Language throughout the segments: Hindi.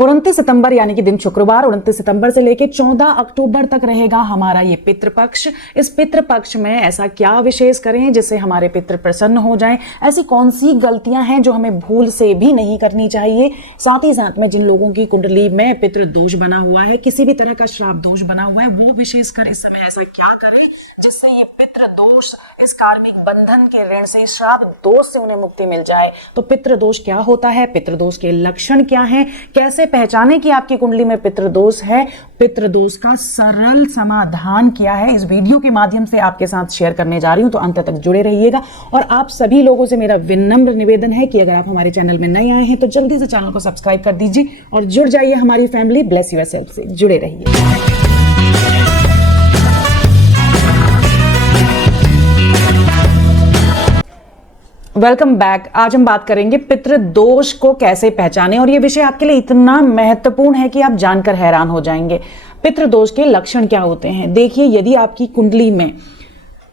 29 सितंबर यानी कि दिन शुक्रवार 29 सितंबर से लेकर 14 अक्टूबर तक रहेगा हमारा ये पितृपक्ष। इस पितृपक्ष में ऐसा क्या विशेष करें जिससे हमारे पितृ प्रसन्न हो जाएं, ऐसी कौन सी गलतियां हैं जो हमें भूल से भी नहीं करनी चाहिए। साथ ही साथ में जिन लोगों की कुंडली में पितृ दोष बना हुआ है, किसी भी तरह का श्राप दोष बना हुआ है, वो विशेष कर इस समय ऐसा क्या करें जिससे ये पितृ दोष, इस कार्मिक बंधन के ऋण से, श्राप दोष से उन्हें मुक्ति मिल जाए। तो पितृ दोष क्या होता है, पितृ दोष के लक्षण क्या है, कैसे पहचाने कि आपकी कुंडली में पितृ दोष है, पितृ दोष का सरल समाधान क्या है, इस वीडियो के माध्यम से आपके साथ शेयर करने जा रही हूं। तो अंत तक जुड़े रहिएगा। और आप सभी लोगों से मेरा विनम्र निवेदन है कि अगर आप हमारे चैनल में नए आए हैं तो जल्दी से चैनल को सब्सक्राइब कर दीजिए और जुड़ जाइए हमारी फैमिली ब्लेस योरसेल्फ से। जुड़े रहिए। Welcome back. आज हम बात करेंगे पितृ दोष को कैसे पहचाने, और ये विषय आपके लिए इतना महत्वपूर्ण है कि आप जानकर हैरान हो जाएंगे। पितृ दोष के लक्षण क्या होते हैं? देखिए, यदि आपकी कुंडली में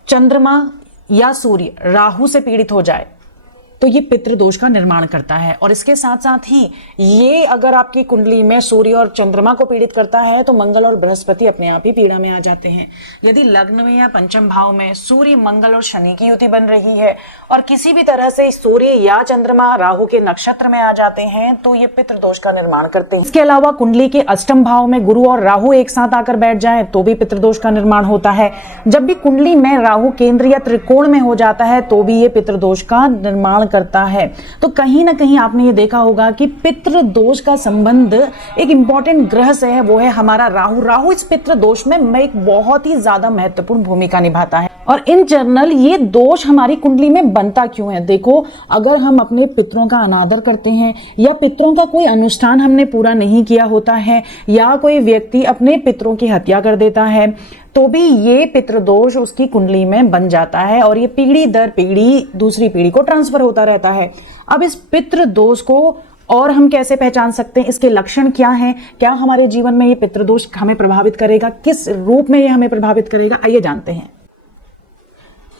चंद्रमा या सूर्य राहु से पीड़ित हो जाए तो ये पितृ दोष का निर्माण करता है। और इसके साथ साथ ही ये अगर आपकी कुंडली में सूर्य और चंद्रमा को पीड़ित करता है तो मंगल और बृहस्पति अपने आप ही पीड़ा में आ जाते हैं। यदि लग्न में या पंचम भाव में सूर्य, मंगल और शनि की युति बन रही है और किसी भी तरह से सूर्य या चंद्रमा राहु के नक्षत्र में आ जाते हैं तो ये पितृ दोष का निर्माण करते हैं। इसके अलावा कुंडली के अष्टम भाव में गुरु और राहु एक साथ आकर बैठ जाए तो भी पितृ दोष का निर्माण होता है। जब भी कुंडली में राहु केंद्र या त्रिकोण में हो जाता है तो भी ये पितृ दोष का निर्माण करता है। तो कहीं ना कहीं आपने ये देखा होगा कि पितृ दोष का संबंध एक इंपॉर्टेंट ग्रह से है, वो है हमारा राहु। राहु इस पितृ दोष में एक बहुत ही ज्यादा महत्वपूर्ण भूमिका निभाता है। और इन जनरल ये दोष हमारी कुंडली में बनता क्यों है? देखो, अगर हम अपने पितरों का अनादर करते हैं या पितरों का कोई अनुष्ठान हमने पूरा नहीं किया होता है या कोई व्यक्ति अपने पितरों की हत्या कर देता है तो भी ये पितृदोष उसकी कुंडली में बन जाता है और ये पीढ़ी दर पीढ़ी दूसरी पीढ़ी को ट्रांसफर होता रहता है। अब इस पितृदोष को और हम कैसे पहचान सकते हैं, इसके लक्षण क्या हैं, क्या हमारे जीवन में ये पितृदोष हमें प्रभावित करेगा, किस रूप में ये हमें प्रभावित करेगा, आइए जानते हैं।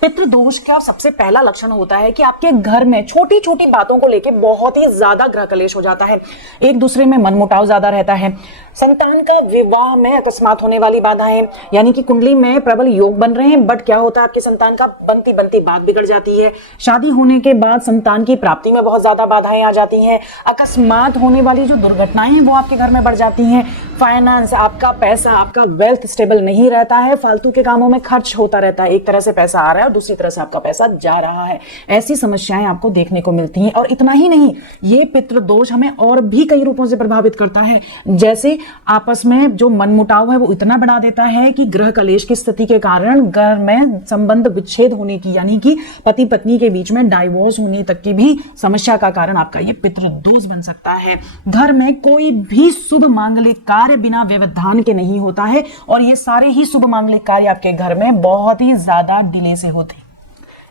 पितृदोष का सबसे पहला लक्षण होता है कि आपके घर में छोटी छोटी बातों को लेकर बहुत ही ज्यादा ग्रह कलेश हो जाता है, एक दूसरे में मनमुटाव ज्यादा रहता है। संतान का विवाह में अकस्मात होने वाली बाधाएं, यानी कि कुंडली में प्रबल योग बन रहे हैं बट क्या होता है आपके संतान का बनती बनती बात बिगड़ जाती है। शादी होने के बाद संतान की प्राप्ति में बहुत ज्यादा बाधाएं आ जाती हैं। अकस्मात होने वाली जो दुर्घटनाएं हैं वो आपके घर में बढ़ जाती हैं। फाइनेंस, आपका पैसा, आपका वेल्थ स्टेबल नहीं रहता है, फालतू के कामों में खर्च होता रहता है। एक तरह से पैसा आ रहा है और दूसरी तरह से आपका पैसा जा रहा है। ऐसी समस्याएं आपको देखने को मिलती हैं। और इतना ही नहीं, ये पितृदोष हमें और भी कई रूपों से प्रभावित करता है। जैसे आपस में जो मनमुटाव है वो इतना बढ़ा देता है कि ग्रह कलेश की स्थिति के कारण घर में संबंध विच्छेद होने की, यानी कि पति पत्नी के बीच में डाइवोर्स होने तक की भी समस्या का कारण आपका ये पितृदोष बन सकता है। घर में कोई भी शुभ मांगलिक कार्य बिना व्यवधान के नहीं होता है और ये सारे ही शुभ मांगलिक कार्य आपके घर में बहुत ही ज्यादा डिले से होते हैं।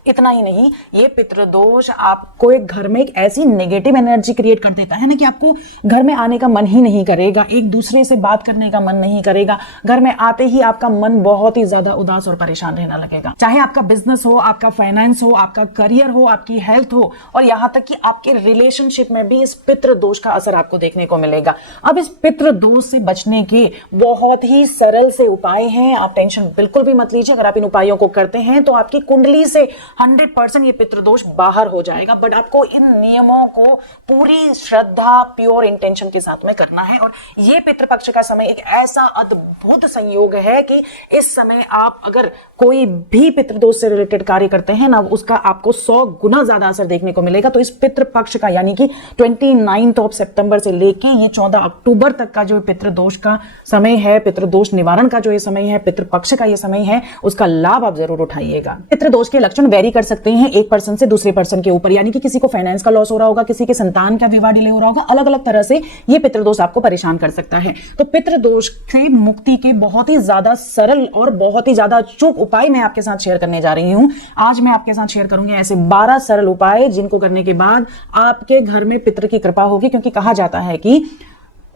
इतना ही नहीं, ये पितृदोष आपको एक घर में एक ऐसी नेगेटिव एनर्जी क्रिएट कर देता है ना कि आपको घर में आने का मन ही नहीं करेगा, एक दूसरे से बात करने का मन नहीं करेगा। घर में आते ही आपका मन बहुत ही ज्यादा उदास और परेशान रहने लगेगा। चाहे आपका बिजनेस हो, आपका फाइनेंस हो, आपका करियर हो, आपकी हेल्थ हो और यहां तक कि आपके रिलेशनशिप में भी इस पितृदोष का असर आपको देखने को मिलेगा। अब इस पितृदोष से बचने के बहुत ही सरल से उपाय हैं। आप टेंशन बिल्कुल भी मत लीजिए। अगर आप इन उपायों को करते हैं तो आपकी कुंडली से 100% ये पितृदोष बाहर हो जाएगा। बट आपको इन नियमों को पूरी श्रद्धा, प्योर इंटेंशन के साथ में करना है। और ये पितृपक्ष का समय एक ऐसा अद्भुत संयोग है कि इस समय आप अगर कोई भी पितृदोष से रिलेटेड कार्य करते हैं ना, उसका आपको 100 गुना ज्यादा असर देखने को मिलेगा। तो इस पितृपक्ष का, यानी कि 29 सितंबर से लेके ये 14 अक्टूबर तक का जो पितृदोष का समय है, पितृदोष निवारण का जो ये समय है, पितृपक्ष का ये समय है, उसका लाभ आप जरूर उठाइएगा। पितृदोष के लक्षण वेरी कर सकते हैं एक पर्सन से दूसरे पर्सन के ऊपर, यानी कि किसी को फाइनेंस का लॉस हो रहा होगा, किसी के संतान का विवाह डिले हो रहा होगा, अलग अलग तरह से ये पितृदोष आपको परेशान कर सकता है। तो पितृदोष से मुक्ति के बहुत ही ज्यादा सरल और बहुत ही ज्यादा अचूक उपाय मैं आपके साथ शेयर करने जा रही हूं। आज मैं आपके साथ शेयर करूंगी ऐसे 12 सरल उपाय जिनको करने के बाद आपके घर में पितृ की कृपा होगी, क्योंकि कहा जाता है कि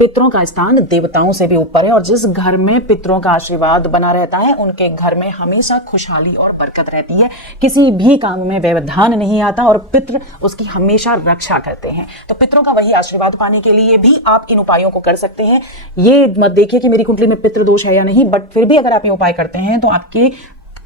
पितरों का स्थान देवताओं से भी ऊपर है और जिस घर में पितरों का आशीर्वाद बना रहता है उनके घर में हमेशा खुशहाली और बरकत रहती है। किसी भी काम में व्यवधान नहीं आता और पितृ उसकी हमेशा रक्षा करते हैं। तो पितरों का वही आशीर्वाद पाने के लिए भी आप इन उपायों को कर सकते हैं। ये मत देखिए कि मेरी कुंडली में पितृ दोष है या नहीं, बट फिर भी अगर आप ये उपाय करते हैं तो आपकी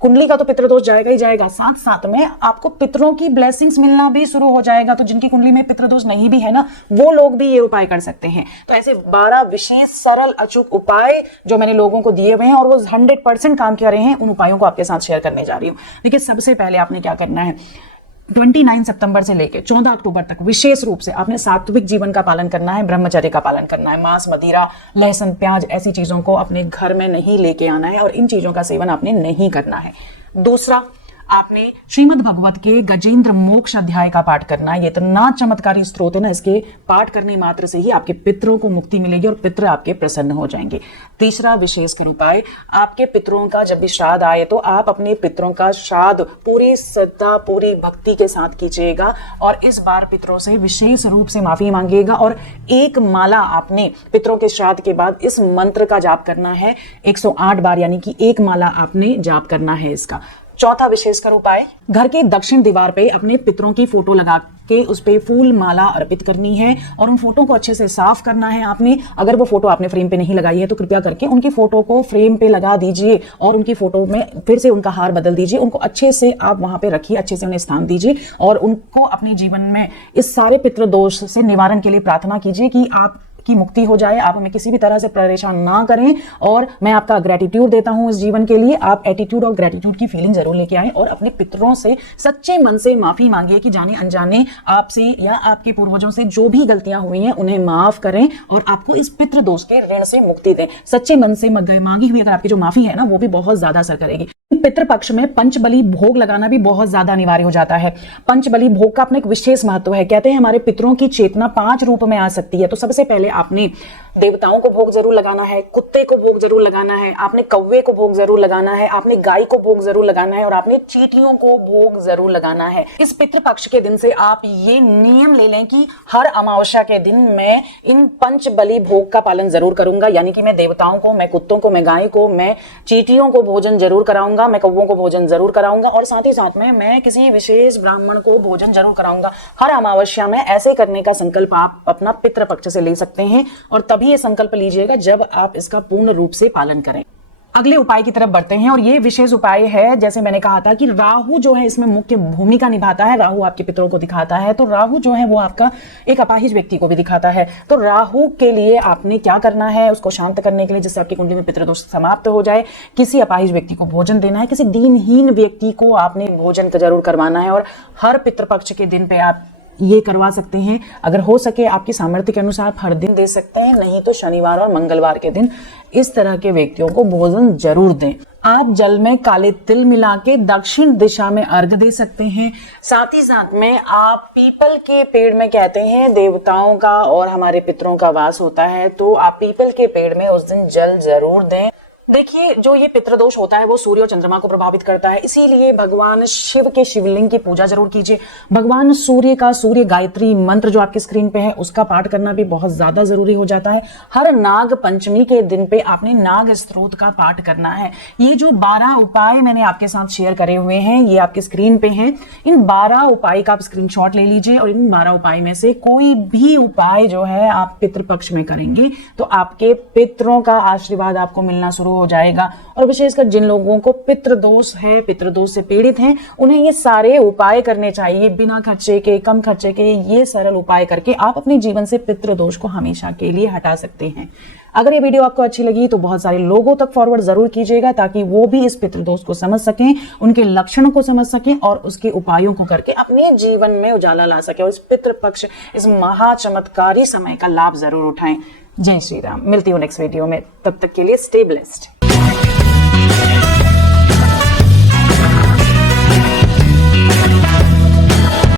कुंडली का तो पितृदोष जाएगा ही जाएगा, साथ साथ में आपको पितरों की ब्लेसिंग्स मिलना भी शुरू हो जाएगा। तो जिनकी कुंडली में पितृदोष नहीं भी है ना, वो लोग भी ये उपाय कर सकते हैं। तो ऐसे 12 विशेष सरल अचूक उपाय जो मैंने लोगों को दिए हुए हैं और वो 100% काम कर रहे हैं, उन उपायों को आपके साथ शेयर करने जा रही हूँ। देखिए, सबसे पहले आपने क्या करना है, 29 सितंबर से लेकर 14 अक्टूबर तक विशेष रूप से आपने सात्विक जीवन का पालन करना है, ब्रह्मचर्य का पालन करना है। मांस, मदिरा, लहसुन, प्याज ऐसी चीजों को अपने घर में नहीं लेके आना है और इन चीजों का सेवन आपने नहीं करना है। दूसरा, आपने श्रीमद् भगवत के गजेंद्र मोक्ष अध्याय का पाठ करना है। ये इतना चमत्कारी स्त्रोत है ना, इसके पाठ करने मात्र से ही आपके पितरों को मुक्ति मिलेगी और पितर आपके प्रसन्न हो जाएंगे। तीसरा विशेषकर उपाय, आपके पितरों का जब भी श्राद्ध आए तो आप अपने पितरों का श्राद्ध पूरी श्रद्धा, पूरी भक्ति के साथ कीजिएगा और इस बार पितरों से विशेष रूप से माफी मांगिएगा और एक माला आपने पितरों के श्राद्ध के बाद इस मंत्र का जाप करना है 108 बार, यानी कि एक माला आपने जाप करना है इसका। चौथा विशेषकर उपाय, घर के दक्षिण दीवार पे अपने पितरों की फोटो लगा के उस पे फूल माला अर्पित करनी है और उन फोटो को अच्छे से साफ करना है आपने। अगर वो फोटो आपने फ्रेम पे नहीं लगाई है तो कृपया करके उनकी फोटो को फ्रेम पे लगा दीजिए और उनकी फोटो में फिर से उनका हार बदल दीजिए। उनको अच्छे से आप वहां पे रखिए, अच्छे से उन्हें स्थान दीजिए और उनको अपने जीवन में इस सारे पितृदोष से निवारण के लिए प्रार्थना कीजिए कि आप की मुक्ति हो जाए, आप हमें किसी भी तरह से परेशान ना करें और मैं आपका ग्रेटिट्यूड देता हूं इस जीवन के लिए। आप एटीट्यूड और ग्रेटिट्यूड की फीलिंग जरूर लेके आए और अपने पितरों से सच्चे मन से माफी मांगिए कि जाने अनजाने आपसे या आपके पूर्वजों से जो भी गलतियां हुई हैं उन्हें माफ करें और आपको इस पितृ दोष के ऋण से मुक्ति दें। सच्चे मन से मांगी हुई अगर आपकी जो माफी है ना, वो भी बहुत ज्यादा असर करेगी। पितृपक्ष में पंचबली भोग लगाना भी बहुत ज्यादा अनिवार्य हो जाता है। पंचबली भोग का अपना एक विशेष महत्व है। कहते हैं हमारे पितरों की चेतना 5 रूप में आ सकती है। तो सबसे पहले आपने देवताओं को भोग जरूर लगाना है, कुत्ते को भोग जरूर लगाना है, आपने कौवे को भोग जरूर लगाना है, आपने गाय को भोग जरूर लगाना है और आपने चींटियों को भोग जरूर लगाना है। इस पितृपक्ष के दिन से आप ये नियम ले लें कि हर अमावस्या के दिन मैं इन पंचबली भोग का पालन जरूर करूंगा, यानी कि मैं देवताओं को, मैं कुत्तों को, मैं गाय को, मैं चींटियों को भोजन जरूर कराऊंगा, मैं कौवों को भोजन जरूर कराऊंगा और साथ ही साथ में मैं किसी विशेष ब्राह्मण को भोजन जरूर कराऊंगा। हर अमावस्या में ऐसे करने का संकल्प आप अपना पितृपक्ष से ले सकते हैं और तभी ये संकल्प लीजिएगा जब आप इसका पूर्ण रूप से पालन करें। अगले उपाय की तरफ बढ़ते हैं और ये विशेष उपाय है, जैसे मैंने कहा था कि राहु जो है इसमें मुख्य भूमिका निभाता है। राहु आपके पितरों को दिखाता है, तो राहु जो है वो आपका एक अपाहिज व्यक्ति को भी दिखाता है। तो राहु के लिए आपने क्या करना है, उसको शांत करने के लिए, जिससे आपकी कुंडली में पितृदोष समाप्त हो जाए, किसी अपाहिज व्यक्ति को भोजन देना है, किसी दीनहीन व्यक्ति को आपने भोजन जरूर करवाना है और हर पितृपक्ष के दिन पे आप ये करवा सकते हैं। अगर हो सके आपकी सामर्थ्य के अनुसार हर दिन दे सकते हैं, नहीं तो शनिवार और मंगलवार के दिन इस तरह के व्यक्तियों को भोजन जरूर दें। आप जल में काले तिल मिला के दक्षिण दिशा में अर्घ दे सकते हैं। साथ ही साथ में आप पीपल के पेड़ में, कहते हैं देवताओं का और हमारे पितरों का वास होता है, तो आप पीपल के पेड़ में उस दिन जल जरूर दें। देखिए, जो ये पितृदोष होता है वो सूर्य और चंद्रमा को प्रभावित करता है, इसीलिए भगवान शिव के शिवलिंग की पूजा जरूर कीजिए। भगवान सूर्य का सूर्य गायत्री मंत्र जो आपकी स्क्रीन पे है उसका पाठ करना भी बहुत ज्यादा जरूरी हो जाता है। हर नाग पंचमी के दिन पे आपने नाग स्तोत्र का पाठ करना है। ये जो 12 उपाय मैंने आपके साथ शेयर करे हुए हैं ये आपकी स्क्रीन पे हैं। इन 12 उपाय का आप स्क्रीनशॉट ले लीजिए और इन 12 उपाय में से कोई भी उपाय जो है आप पितृपक्ष में करेंगे तो आपके पितरों का आशीर्वाद आपको मिलना शुरू हो जाएगा। और विशेषकर जिन लोगों को पितृदोष है, पितृदोष से पीड़ित हैं, उन्हें ये सारे उपाय करने चाहिए। बिना खर्चे के, कम खर्चे के ये सरल उपाय करके आप अपने जीवन से पितृदोष को हमेशा के लिए हटा सकते हैं। अगर ये वीडियो आपको अच्छी लगी तो बहुत सारे लोगों तक फॉरवर्ड जरूर कीजिएगा ताकि वो भी इस पितृदोष को समझ सकें, उनके लक्षणों को समझ सकें और उसके उपायों को करके अपने जीवन में उजाला ला सके और इस पितृपक्ष, इस महाचमत्कारी समय का लाभ जरूर उठाएं। जय श्री राम। मिलती हूँ नेक्स्ट वीडियो में, तब तक के लिए स्टे ब्लेस्ड।